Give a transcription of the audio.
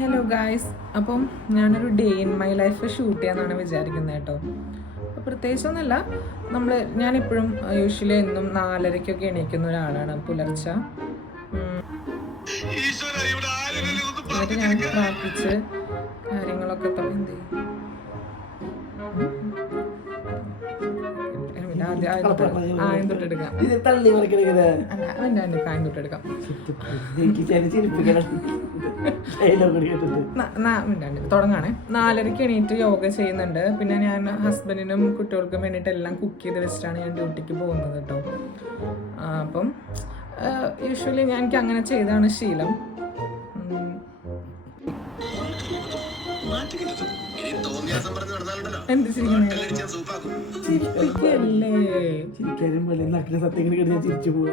Hello guys, അപ്പം ഞാനൊരു day in my life shoot ചെയ്യാന്നാണ് വിചാരിക്കുന്നത് കേട്ടോ. അപ്പോൾ പ്രത്യേകിച്ചൊന്നുമില്ല, ഞാനിപ്പോഴും യൂഷ്വലി എന്നും 4:30 എണീക്കുന്ന ഒരാളാണ് പുലർച്ചെ. എന്നിട്ട് ഞാൻ പ്രാർത്ഥിച്ച് കാര്യങ്ങളൊക്കെ തുടങ്ങി. ആയം തൊട്ടെടുക്കാം, കായം തൊട്ടെടുക്കാം. തുടങ്ങാണേ. 4:30 എണീറ്റ് യോഗ ചെയ്യുന്നുണ്ട്. പിന്നെ ഞാൻ ഹസ്ബൻഡിനും കുട്ടികൾക്കും വേണ്ടിയിട്ട് എല്ലാം കുക്ക് ചെയ്ത് വെച്ചിട്ടാണ് ഞാൻ ഡ്യൂട്ടിക്ക് പോകുന്നത് കേട്ടോ. അപ്പം യൂഷ്വലി എനിക്ക് അങ്ങനെ ചെയ്താണ് ശീലം. എന്ത് ചിരിക്കല്ലേ? ചിരിക്കാനും പോലെ സത്യങ്ങൾ ചിരിച്ചു പോവാ.